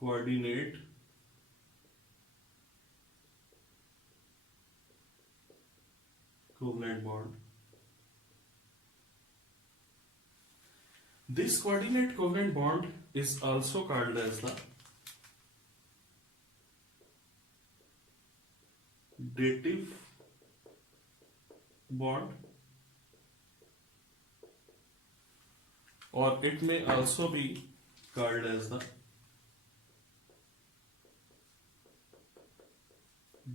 coordinate covalent bond. This coordinate covalent bond is also called as the dative bond, or it may also be called as the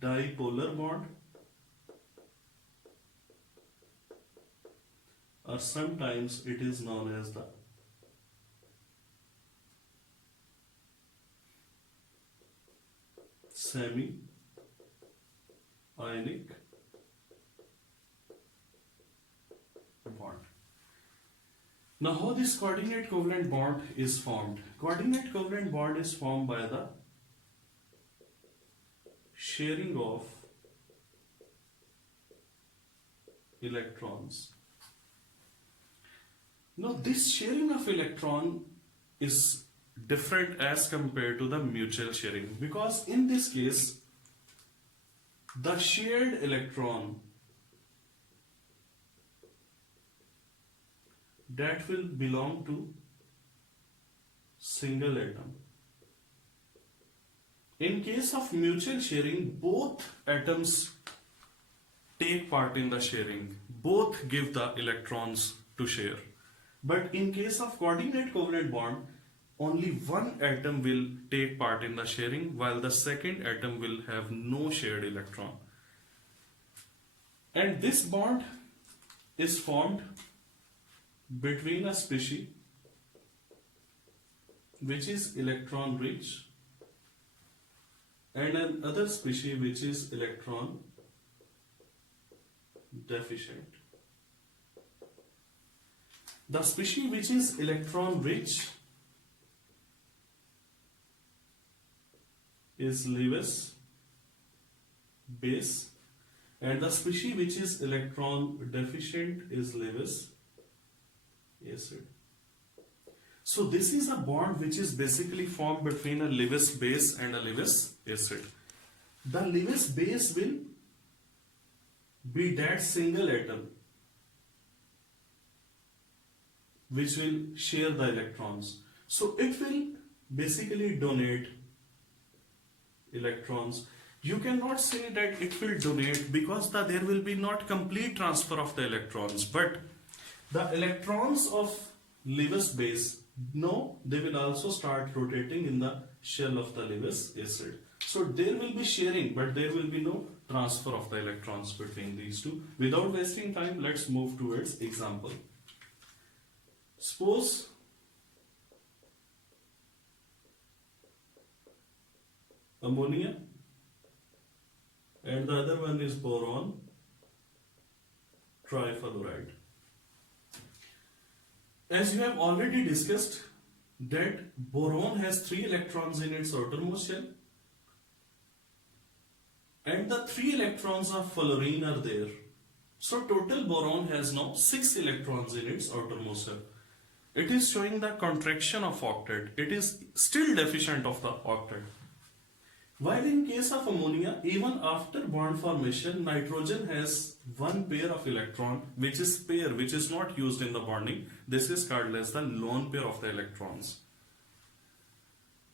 dipolar bond, or sometimes it is known as the semi-ionic bond. Now, how this coordinate covalent bond is formed? Coordinate covalent bond is formed by the sharing of electrons. Now, this sharing of electron is different as compared to the mutual sharing, because in this case the shared electron that will belong to single atom. In case of mutual sharing, both atoms take part in the sharing, both give the electrons to share. But in case of coordinate covalent bond, only one atom will take part in the sharing, while the second atom will have no shared electron. And this bond is formed between a species which is electron rich and another species which is electron deficient. The species which is electron rich is Lewis base, and the species which is electron deficient is Lewis acid. So this is a bond which is basically formed between a Lewis base and a Lewis acid. The Lewis base will be that single atom which will share the electrons. So it will basically donate electrons. You cannot say that it will donate, because there will be not complete transfer of the electrons, but the electrons of Lewis base, no, they will also start rotating in the shell of the Lewis acid. So there will be sharing, but there will be no transfer of the electrons between these two. Without wasting time, let's move towards example. Suppose ammonia and the other one is boron trifluoride. As you have already discussed that boron has 3 electrons in its outermost shell and the 3 electrons of fluorine are there. So total boron has now 6 electrons in its outermost shell. It is showing the contraction of octet. It is still deficient of the octet. While in case of ammonia, even after bond formation, nitrogen has 1 pair of electron, which is pair, which is not used in the bonding. This is called as the lone pair of the electrons.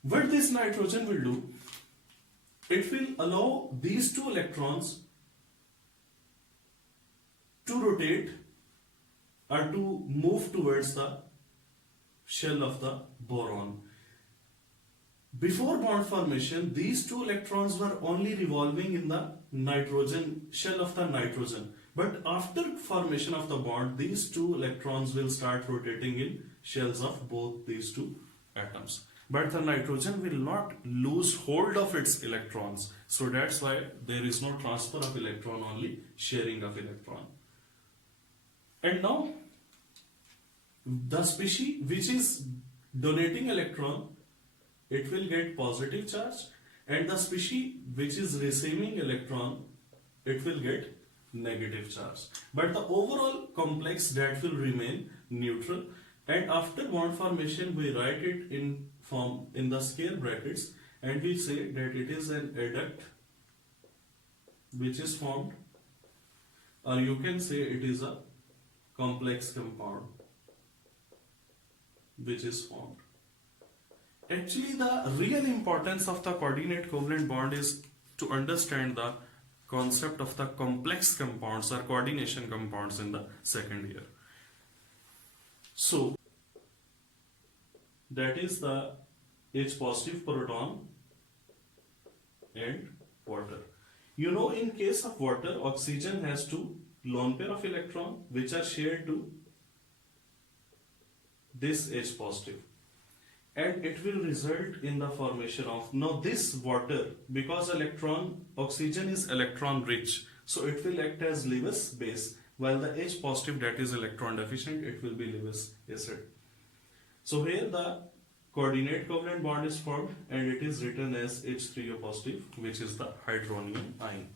What this nitrogen will do, it will allow these 2 electrons to rotate or to move towards the shell of the boron. Before bond formation, these 2 electrons were only revolving in the nitrogen shell of the nitrogen. But after formation of the bond, these 2 electrons will start rotating in shells of both these 2 atoms. But the nitrogen will not lose hold of its electrons. So that's why there is no transfer of electron, only sharing of electron. And now, the species which is donating electron, it will get positive charge, and the species which is receiving electron, it will get negative charge. But the overall complex that will remain neutral, And after bond formation, we write it in form in the square brackets, and we say that it is an adduct which is formed, or you can say it is a complex compound which is formed. Actually, the real importance of the coordinate covalent bond is to understand the concept of the complex compounds or coordination compounds in the second year. So, that is the H positive proton and water. You know, in case of water, oxygen has two lone pair of electron which are shared to this H positive, and it will result in the formation of, now this water, because oxygen is electron rich, so it will act as Lewis base, while the H positive, that is electron deficient, it will be Lewis acid. So here the coordinate covalent bond is formed, and it is written as H3O positive, which is the hydronium ion.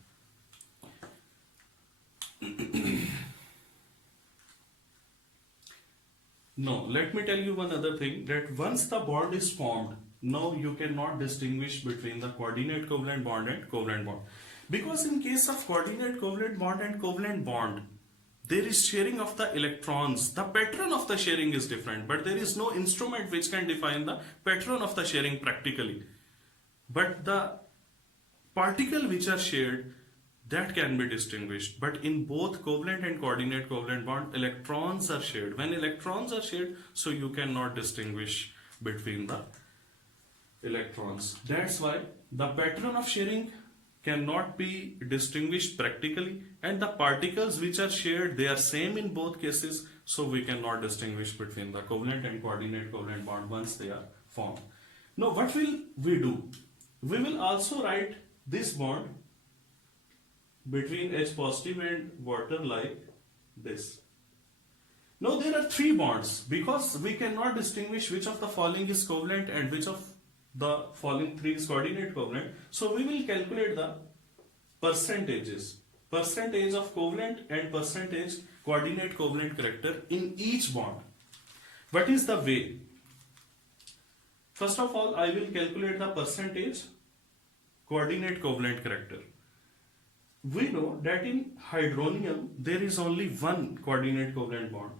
Now, let me tell you one other thing, that once the bond is formed, now you cannot distinguish between the coordinate covalent bond and covalent bond. Because in case of coordinate covalent bond and covalent bond, there is sharing of the electrons. The pattern of the sharing is different, but there is no instrument which can define the pattern of the sharing practically. But the particle which are shared, that can be distinguished. But in both covalent and coordinate covalent bond, electrons are shared. When electrons are shared, so you cannot distinguish between the electrons. That's why the pattern of sharing cannot be distinguished practically, and the particles which are shared, they are same in both cases, so we cannot distinguish between the covalent and coordinate covalent bond once they are formed. Now, what will we do? We will also write this bond between H positive and water like this. Now, there are three bonds, because we cannot distinguish which of the following is covalent and which of the following three is coordinate covalent. So we will calculate the percentages of covalent and percentage coordinate covalent character in each bond. What is the way? First of all, I will calculate the percentage coordinate covalent character. We know that in hydronium there is only one coordinate covalent bond,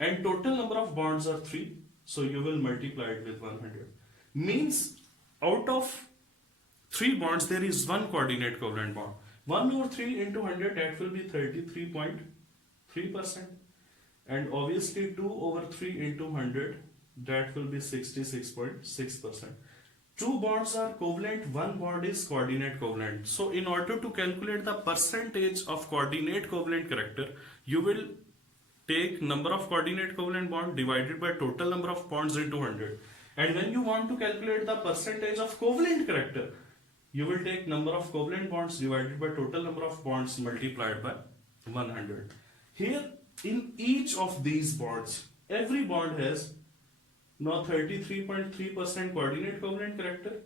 and total number of bonds are 3, so you will multiply it with 100. Means out of 3 bonds there is one coordinate covalent bond. 1 over 3 into 100, that will be 33.3%, and obviously 2 over 3 into 100, that will be 66.6%. 2 bonds are covalent, 1 bond is coordinate covalent. So in order to calculate the percentage of coordinate covalent character, you will take number of coordinate covalent bond divided by total number of bonds into 100. And when you want to calculate the percentage of covalent character, you will take number of covalent bonds divided by total number of bonds multiplied by 100. Here, in each of these bonds, every bond has now 33.3% coordinate covalent character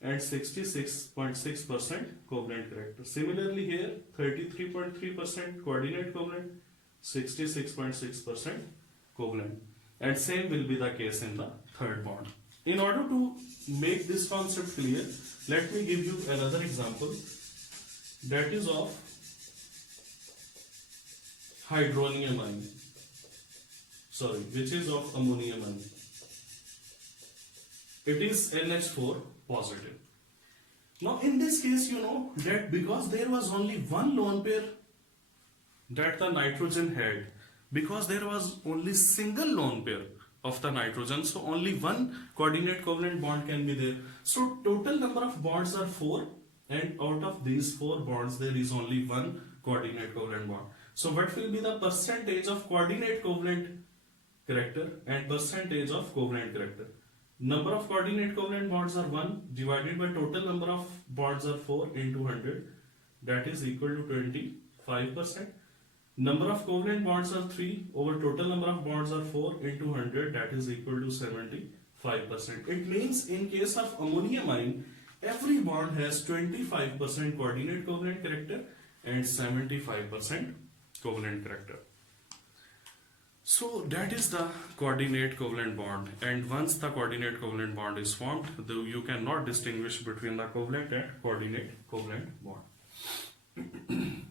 and 66.6% covalent character. Similarly here, 33.3% coordinate covalent, 66.6% covalent. And same will be the case in the third bond. In order to make this concept clear, let me give you another example, that is of hydronium ion. Which is of ammonium ion. It is NH4 positive. Now in this case, you know that because there was only one lone pair that the nitrogen had, because there was only single lone pair of the nitrogen, so only one coordinate covalent bond can be there. So total number of bonds are 4, and out of these 4 bonds there is only one coordinate covalent bond. So what will be the percentage of coordinate covalent character and percentage of covalent character? Number of coordinate covalent bonds are 1 divided by total number of bonds are 4 into 100, that is equal to 25%. Number of covalent bonds are 3 over total number of bonds are 4 into 100, that is equal to 75%. It means in case of ammonium ion, every bond has 25% coordinate covalent character and 75% covalent character. So that is the coordinate covalent bond, and once the coordinate covalent bond is formed, you cannot distinguish between the covalent and coordinate covalent bond.